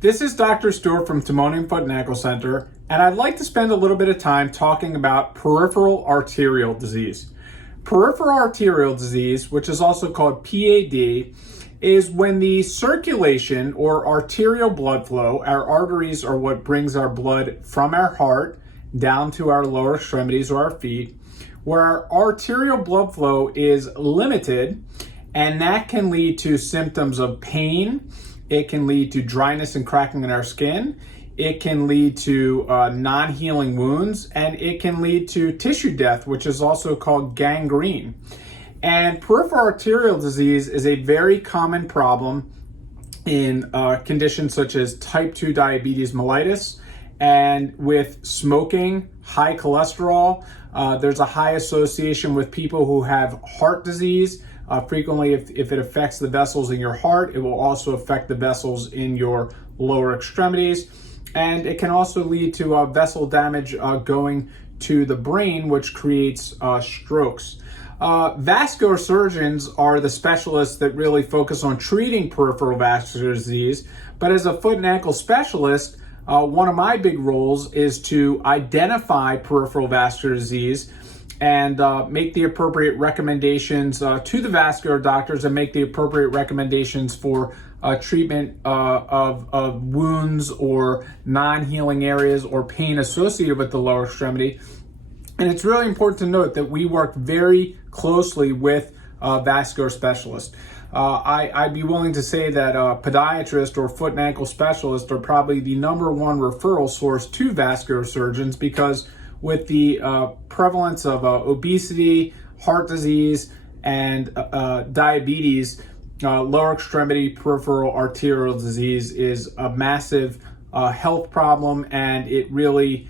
This is Dr. Stewart from Timonium Foot and Ankle Center, and I'd like to spend a little bit of time talking about peripheral arterial disease. Peripheral arterial disease, which is also called PAD, is when the circulation or arterial blood flow, our arteries are what brings our blood from our heart down to our lower extremities or our feet, where our arterial blood flow is limited, and that can lead to symptoms of pain. It can lead to dryness and cracking in our skin. It can lead to non-healing wounds, and it can lead to tissue death, which is also called gangrene. And peripheral arterial disease is a very common problem in conditions such as type 2 diabetes mellitus, and with smoking, high cholesterol. There's a high association with people who have heart disease. Frequently, if it affects the vessels in your heart, it will also affect the vessels in your lower extremities. And it can also lead to vessel damage going to the brain, which creates strokes. Vascular surgeons are the specialists that really focus on treating peripheral vascular disease. But as a foot and ankle specialist, one of my big roles is to identify peripheral vascular disease and make the appropriate recommendations to the vascular doctors, and make the appropriate recommendations for treatment of wounds or non-healing areas or pain associated with the lower extremity. And it's really important to note that we work very closely with vascular specialists. I'd be willing to say that podiatrists or foot and ankle specialists are probably the number one referral source to vascular surgeons, because with the prevalence of obesity, heart disease, and diabetes, lower extremity peripheral arterial disease is a massive health problem, and it really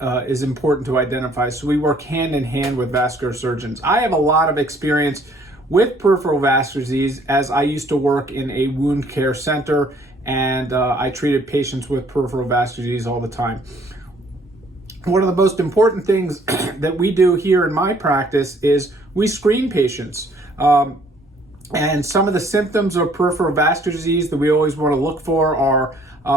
is important to identify. So we work hand in hand with vascular surgeons. I have a lot of experience with peripheral vascular disease, as I used to work in a wound care center, and I treated patients with peripheral vascular disease all the time. One of the most important things that we do here in my practice is we screen patients. And some of the symptoms of peripheral vascular disease that we always want to look for are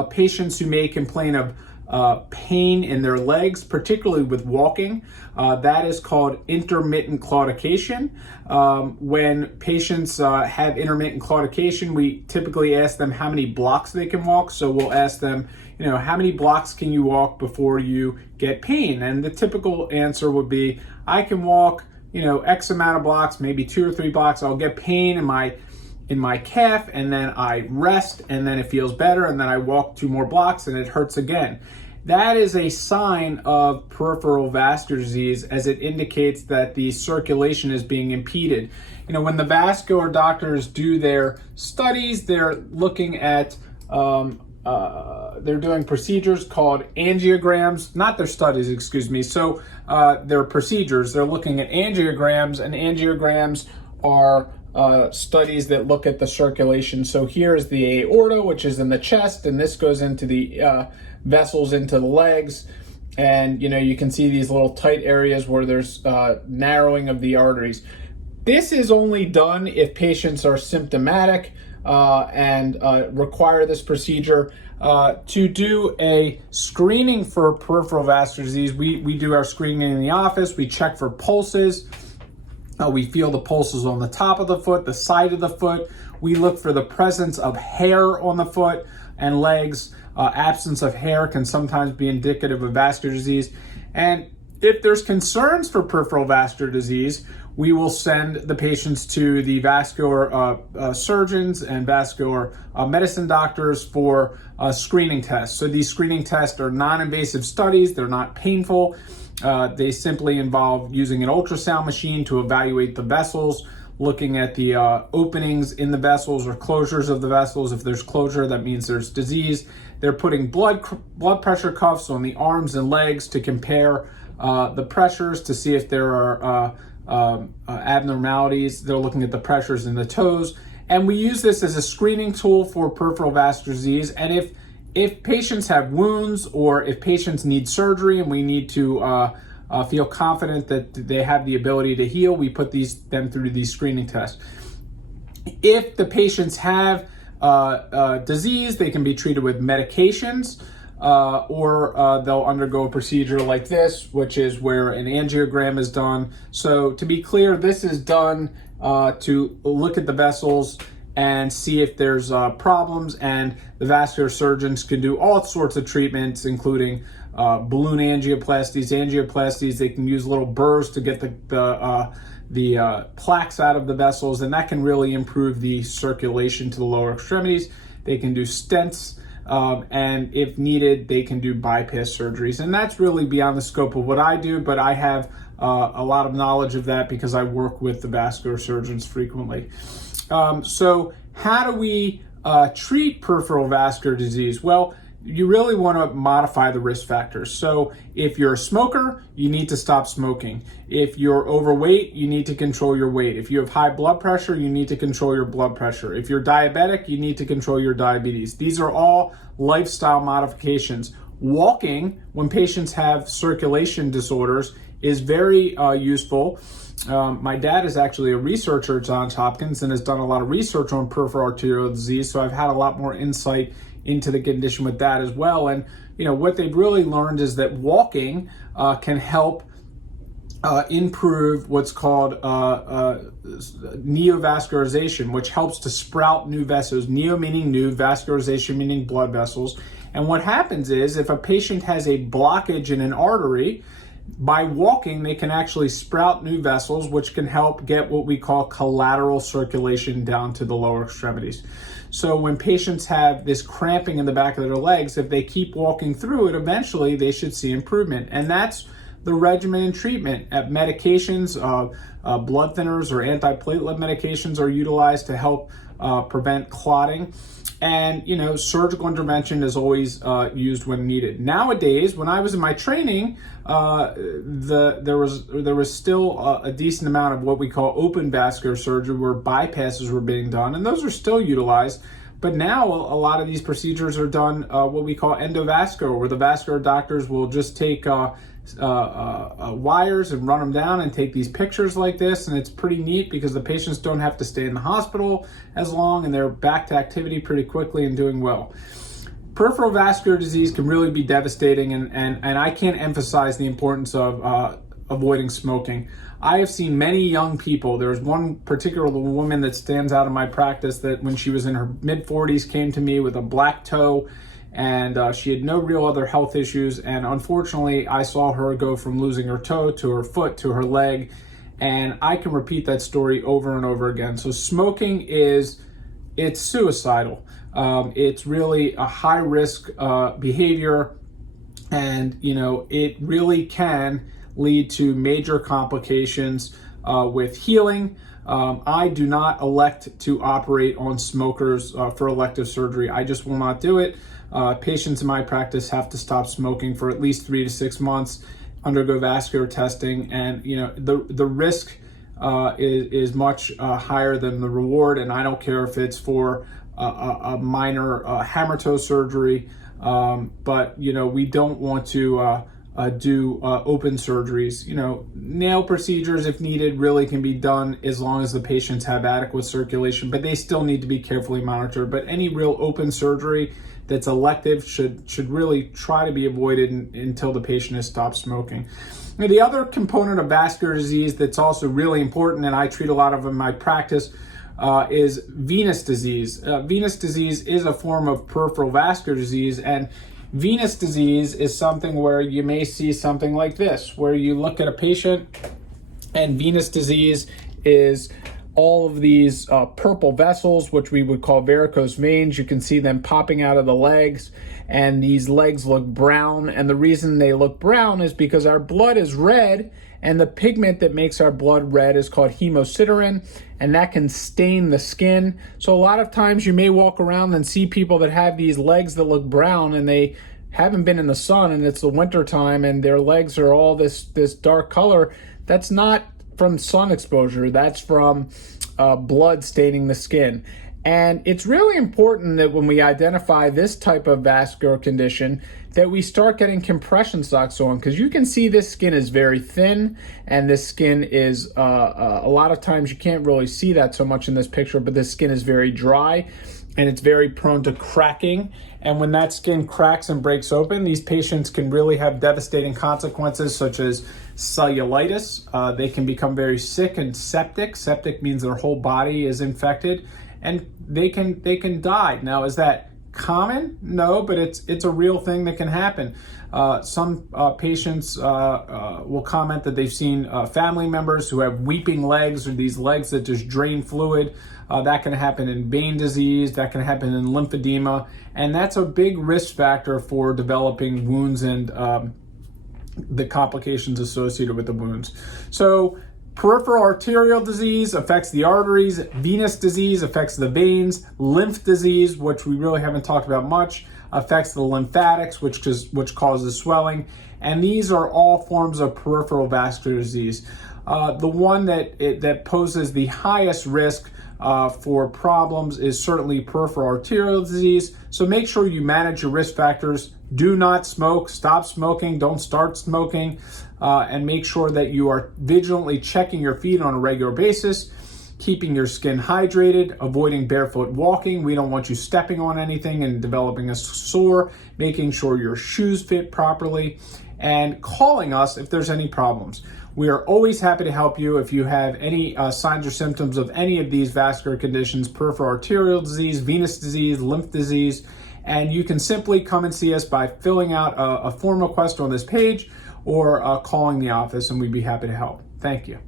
patients who may complain of pain in their legs, particularly with walking. That is called intermittent claudication. When patients have intermittent claudication, we typically ask them how many blocks they can walk. So we'll ask them, how many blocks can you walk before you get pain? And the typical answer would be, I can walk, X amount of blocks, maybe 2 or 3 blocks. I'll get pain in my calf, and then I rest, and then it feels better, and then I walk 2 more blocks and it hurts again. That is a sign of peripheral vascular disease, as it indicates that the circulation is being impeded. When the vascular doctors do their studies, they're looking at they're doing procedures called angiograms, not their studies, excuse me. So their procedures, they're looking at angiograms, and angiograms are studies that look at the circulation. So here's the aorta, which is in the chest, and this goes into the vessels into the legs. And you can see these little tight areas where there's narrowing of the arteries. This is only done if patients are symptomatic and require this procedure. To do a screening for peripheral vascular disease, we do our screening in the office. We check for pulses. We feel the pulses on the top of the foot, the side of the foot. We look for the presence of hair on the foot and legs. Absence of hair can sometimes be indicative of vascular disease. And if there's concerns for peripheral vascular disease, we will send the patients to the vascular surgeons and vascular medicine doctors for screening tests. So these screening tests are non-invasive studies. They're not painful. They simply involve using an ultrasound machine to evaluate the vessels, looking at the openings in the vessels or closures of the vessels. If there's closure, that means there's disease. They're putting blood pressure cuffs on the arms and legs to compare the pressures to see if there are abnormalities. They're looking at the pressures in the toes. And we use this as a screening tool for peripheral vascular disease. And if patients have wounds, or if patients need surgery and we need to feel confident that they have the ability to heal, we put them through these screening tests. If the patients have disease, they can be treated with medications, or they'll undergo a procedure like this, which is where an angiogram is done. So to be clear, this is done to look at the vessels and see if there's problems, and the vascular surgeons can do all sorts of treatments, including balloon angioplasties. They can use little burrs to get the plaques out of the vessels, and that can really improve the circulation to the lower extremities. They can do stents, and if needed, they can do bypass surgeries. And that's really beyond the scope of what I do, but I have a lot of knowledge of that because I work with the vascular surgeons frequently. So how do we treat peripheral vascular disease? Well, you really want to modify the risk factors. So if you're a smoker, you need to stop smoking. If you're overweight, you need to control your weight. If you have high blood pressure, you need to control your blood pressure. If you're diabetic, you need to control your diabetes. These are all lifestyle modifications. Walking, when patients have circulation disorders, is very useful. My dad is actually a researcher at Johns Hopkins and has done a lot of research on peripheral arterial disease, so I've had a lot more insight into the condition with that as well. And what they've really learned is that walking can help improve what's called neovascularization, which helps to sprout new vessels. Neo meaning new, vascularization meaning blood vessels. And what happens is, if a patient has a blockage in an artery, by walking, they can actually sprout new vessels, which can help get what we call collateral circulation down to the lower extremities. So when patients have this cramping in the back of their legs, if they keep walking through it, eventually they should see improvement. And that's the regimen and treatment. Medications, blood thinners or antiplatelet medications are utilized to help prevent clotting. And surgical intervention is always used when needed. Nowadays, when I was in my training, there was still a decent amount of what we call open vascular surgery, where bypasses were being done, and those are still utilized. But now a lot of these procedures are done what we call endovascular, where the vascular doctors will just take wires and run them down and take these pictures like this, and it's pretty neat because the patients don't have to stay in the hospital as long, and they're back to activity pretty quickly and doing well. Peripheral vascular disease can really be devastating, and I can't emphasize the importance of avoiding smoking. I have seen many young people. There's one particular woman that stands out in my practice that when she was in her mid-40s came to me with a black toe, and she had no real other health issues, and unfortunately I saw her go from losing her toe to her foot to her leg, and I can repeat that story over and over again. So smoking it's suicidal. It's really a high risk behavior, and it really can lead to major complications with healing. I do not elect to operate on smokers for elective surgery. I just will not do it. Patients in my practice have to stop smoking for at least 3 to 6 months, undergo vascular testing, and the risk is much higher than the reward. And I don't care if it's for a minor hammer toe surgery, but we don't want to do open surgeries. Nail procedures, if needed, really can be done as long as the patients have adequate circulation, but they still need to be carefully monitored. But any real open surgery that's elective should really try to be avoided until the patient has stopped smoking. Now, the other component of vascular disease that's also really important, and I treat a lot of in my practice, is venous disease. Venous disease is a form of peripheral vascular disease, and venous disease is something where you may see something like this, where you look at a patient and venous disease is all of these purple vessels, which we would call varicose veins. You can see them popping out of the legs, and these legs look brown. And the reason they look brown is because our blood is red, and the pigment that makes our blood red is called hemosiderin, and that can stain the skin. So a lot of times you may walk around and see people that have these legs that look brown, and they haven't been in the sun, and it's the winter time, and their legs are all this dark color. That's not from sun exposure. That's from blood staining the skin. And it's really important that when we identify this type of vascular condition, that we start getting compression socks on, because you can see this skin is very thin, and this skin is, a lot of times you can't really see that so much in this picture, but this skin is very dry. and it's very prone to cracking. And when that skin cracks and breaks open, these patients can really have devastating consequences such as cellulitis. They can become very sick and septic. Septic means their whole body is infected, and they can die. Now, is that common? No, but it's a real thing that can happen. Some patients will comment that they've seen family members who have weeping legs, or these legs that just drain fluid. That can happen in vein disease, that can happen in lymphedema, and that's a big risk factor for developing wounds and the complications associated with the wounds. So peripheral arterial disease affects the arteries, venous disease affects the veins, lymph disease, which we really haven't talked about much, affects the lymphatics, which causes swelling, and these are all forms of peripheral vascular disease. The one that poses the highest risk for problems is certainly peripheral arterial disease. So make sure you manage your risk factors. Do not smoke, stop smoking, don't start smoking, and make sure that you are vigilantly checking your feet on a regular basis, keeping your skin hydrated, avoiding barefoot walking. We don't want you stepping on anything and developing a sore, making sure your shoes fit properly, and calling us if there's any problems. We are always happy to help you if you have any signs or symptoms of any of these vascular conditions: peripheral arterial disease, venous disease, lymph disease. And you can simply come and see us by filling out a form request on this page or calling the office, and we'd be happy to help. Thank you.